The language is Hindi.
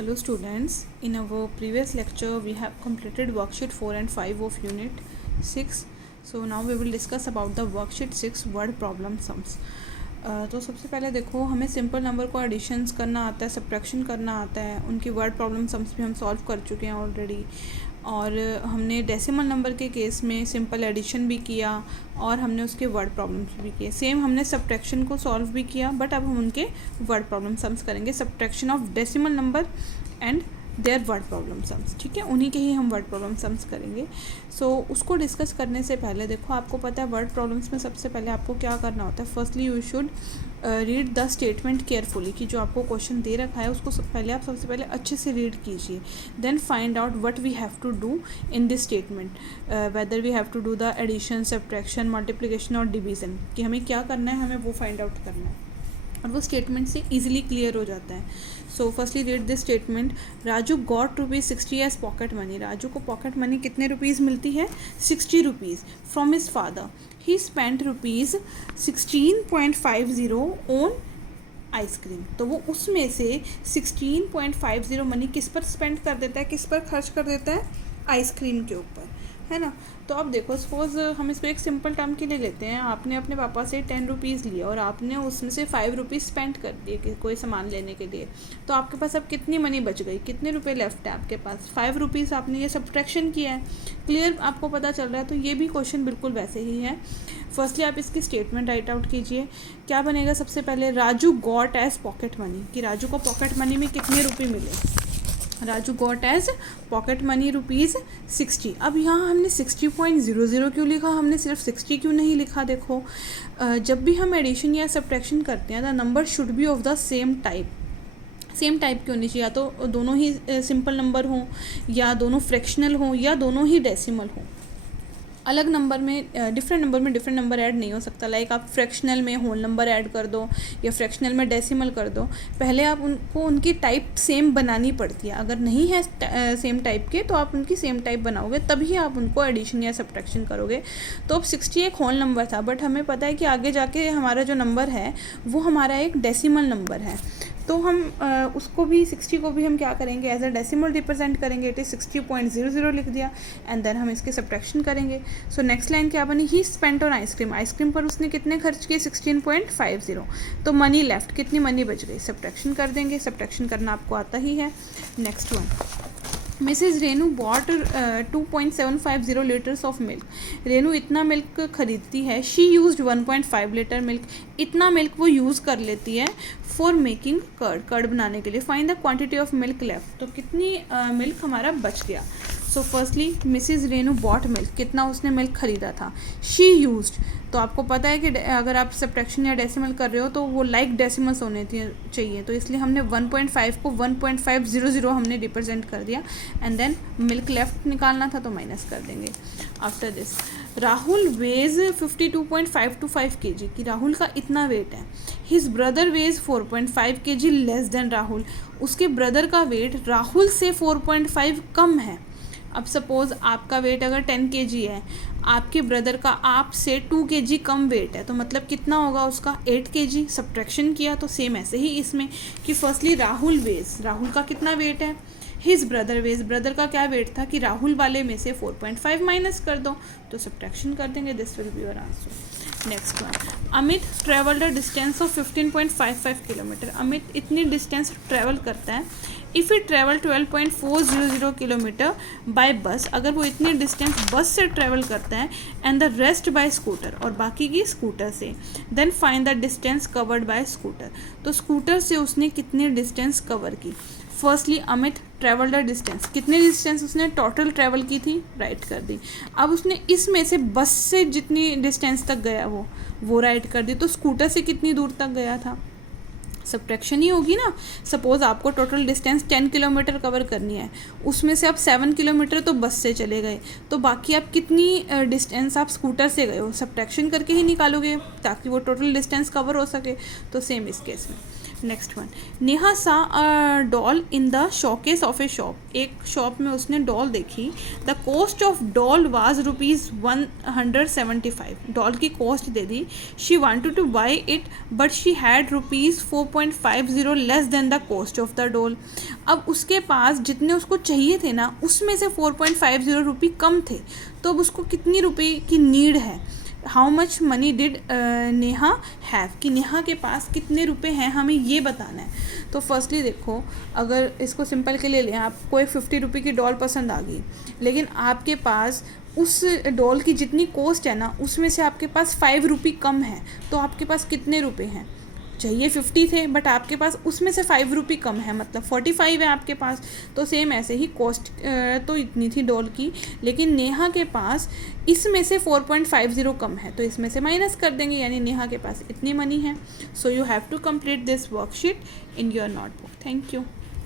Hello students, in our previous lecture we have completed worksheet 4 and 5 of unit 6. So now we will discuss about the worksheet 6 word problem sums. तो सबसे पहले देखो, हमें सिंपल नंबर को एडिशंस करना आता है, सब्ट्रैक्शन करना आता है, उनकी वर्ड प्रॉब्लम सम्स भी हम सॉल्व कर चुके हैं ऑलरेडी। और हमने डेसिमल नंबर के केस में सिंपल एडिशन भी किया और हमने उसके वर्ड प्रॉब्लम्स भी किए। सेम हमने सब्ट्रैक्शन को सॉल्व भी किया, बट अब हम उनके वर्ड प्रॉब्लम सम्स करेंगे, subtraction of decimal number and their word problem sums. ठीक है, उन्हीं के ही हम वर्ड प्रॉब्लम सम्स करेंगे। सो उसको डिस्कस करने से पहले देखो, आपको पता है वर्ड प्रॉब्लम्स में सबसे पहले आपको क्या करना होता है। Firstly you should read the statement carefully, कि जो आपको क्वेश्चन दे रखा है उसको पहले आप सबसे पहले अच्छे से रीड कीजिए। Then find out what we have to do in this statement, whether we have to do the addition, subtraction, multiplication और डिवीज़न, कि हमें क्या करना है, हमें वो फाइंड आउट करना है और वो स्टेटमेंट से ईजिली क्लियर हो जाता है। So firstly read this statement. Raju got ₹60 as pocket money. Raju को पॉकेट मनी कितने रुपीज़ मिलती है? 60 rupees from his father. He spent ₹16.50 on ice cream. तो वो उसमें से 16.50 मनी किस पर स्पेंड कर देता है, किस पर खर्च कर देता है? आइसक्रीम के ऊपर, है ना। तो अब देखो, सपोज हम इसको एक सिंपल टर्म के लिए लेते हैं। आपने अपने पापा से 10 रुपीज़ लिया और आपने उसमें से 5 रुपीज़ स्पेंड कर दिए कि कोई सामान लेने के लिए। तो आपके पास अब कितनी मनी बच गई, कितने रुपए लेफ्ट है आपके पास? 5 रुपीज़। आपने ये सब्ट्रैक्शन किया है, क्लियर आपको पता चल रहा है। तो ये भी क्वेश्चन बिल्कुल वैसे ही है। फर्स्टली आप इसकी स्टेटमेंट राइट आउट कीजिए। क्या बनेगा? सबसे पहले Raju got as pocket money, कि राजू को पॉकेट मनी में कितने रुपये मिले। Raju got as pocket money ₹60। अब यहाँ हमने 60.00 क्यों लिखा, हमने सिर्फ 60 क्यों नहीं लिखा? देखो, जब भी हम एडिशन या सब्ट्रैक्शन करते हैं, the number should be of the same type. Same type की होनी चाहिए, या तो दोनों ही सिंपल नंबर हों, या दोनों फ्रैक्शनल हों, या दोनों ही डेसिमल हों। अलग नंबर में डिफरेंट नंबर में डिफरेंट नंबर ऐड नहीं हो सकता। लाइक आप फ्रैक्शनल में होल नंबर ऐड कर दो या फ्रैक्शनल में डेसिमल कर दो, पहले आप उनको उनकी टाइप सेम बनानी पड़ती है। अगर नहीं है सेम टाइप के, तो आप उनकी सेम टाइप बनाओगे, तभी आप उनको एडिशन या सब्ट्रैक्शन करोगे। तो अब 60 एक होल नंबर था, बट हमें पता है कि आगे जाके हमारा जो नंबर है वो हमारा एक डेसिमल नंबर है। तो हम उसको भी 60 को भी हम क्या करेंगे, एज अ डेसिमल रिप्रेजेंट करेंगे। इट इज़ 60.00 लिख दिया एंड देन हम इसके सब्ट्रैक्शन करेंगे। सो नेक्स्ट लाइन क्या बनी? ही स्पेंट ऑन आइसक्रीम। आइसक्रीम पर उसने कितने खर्च किए? 16.50। तो मनी लेफ्ट, कितनी मनी बच गई? सब्ट्रैक्शन कर देंगे, सब्ट्रैक्शन करना आपको आता ही है। Next one, Mrs Renu bought 2.750 litres of milk. Renu इतना मिल्क खरीदती है। She used 1.5 litre milk. इतना मिल्क वो यूज़ कर लेती है फॉर मेकिंग कर्ड, कर्ड बनाने के लिए। Find the quantity of milk left. तो कितनी मिल्क हमारा बच गया? So firstly Mrs Renu bought milk, कितना उसने मिल्क खरीदा था। शी यूज्ड, तो आपको पता है कि अगर आप सब्ट्रैक्शन या डेसिमल कर रहे हो तो वो लाइक डेसिमल्स होने चाहिए, तो इसलिए हमने 1.5 को 1.500 हमने रिप्रेजेंट कर दिया। एंड देन मिल्क लेफ्ट निकालना था, तो माइनस कर देंगे। After this, Rahul weighs 52.525 kg, कि राहुल का इतना वेट है। His brother weighs 4.5 kg less than Rahul. उसके ब्रदर का वेट राहुल से 4.5 कम है। अब सपोज़ आपका वेट अगर 10 kg है, आपके ब्रदर का आप से 2 kg कम वेट है, तो मतलब कितना होगा उसका? 8 kg। सब्ट्रैक्शन किया तो सेम ऐसे ही इसमें, कि फर्स्टली राहुल वेज, राहुल का कितना वेट है। हिज ब्रदर वेज, ब्रदर का क्या वेट था, कि राहुल वाले में से 4.5 माइनस कर दो, तो सब्ट्रैक्शन कर देंगे। This will be your answer. Next one, Amit travelled a distance of 15.55 kilometre. Amit इतनी डिस्टेंस ट्रेवल करता है। If it travel 12.400 kilometre bye बस, अगर वो इतनी डिस्टेंस बस से ट्रेवल करता है, and the rest by scooter, और बाकी की स्कूटर से, then find the distance covered by scooter. तो स्कूटर से उसने कितनी डिस्टेंस कवर की? Firstly Amit travelled a distance, कितनी डिस्टेंस उसने टोटल ट्रेवल की थी, राइट कर दी। अब उसने इसमें से बस से जितनी डिस्टेंस तक गया वो राइट कर दी। तो स्कूटर से कितनी दूर तक गया था? सब्ट्रैक्शन ही होगी ना। सपोज़ आपको टोटल डिस्टेंस 10 किलोमीटर कवर करनी है, उसमें से आप 7 किलोमीटर तो बस से चले गए, तो बाकी आप कितनी डिस्टेंस आप स्कूटर से गए हो, सब्ट्रैक्शन करके ही निकालोगे ताकि वो टोटल डिस्टेंस कवर हो सके। तो सेम इस केस में next one, Neha saw a doll in the showcase of a shop, एक शॉप में उसने डॉल देखी। The cost of doll was ₹175, doll की कॉस्ट दे दी। She wanted to buy it but she had ₹4.50 less than the cost of the doll. अब उसके पास जितने उसको चाहिए थे ना, उसमें से 4.50 रुपये कम थे, तो अब उसको कितनी रुपए की नीड है। How much money did Neha have, कि नेहा के पास कितने रुपए हैं, हमें ये बताना है। तो फर्स्टली देखो, अगर इसको सिंपल के लिए लें, आपको एक 50 रुपये की डॉल पसंद आ गई, लेकिन आपके पास उस डॉल की जितनी कॉस्ट है ना, उसमें से आपके पास 5 रुपये कम है, तो आपके पास कितने रुपए हैं। चाहिए 50 थे, बट आपके पास उसमें से 5 रुपये कम है, मतलब 45 है आपके पास। तो सेम ऐसे ही कॉस्ट तो इतनी थी डॉल की, लेकिन नेहा के पास इसमें से 4.50 कम है, तो इसमें से माइनस कर देंगे, यानी नेहा के पास इतनी मनी है। So you have to complete this worksheet in your notebook. Thank you.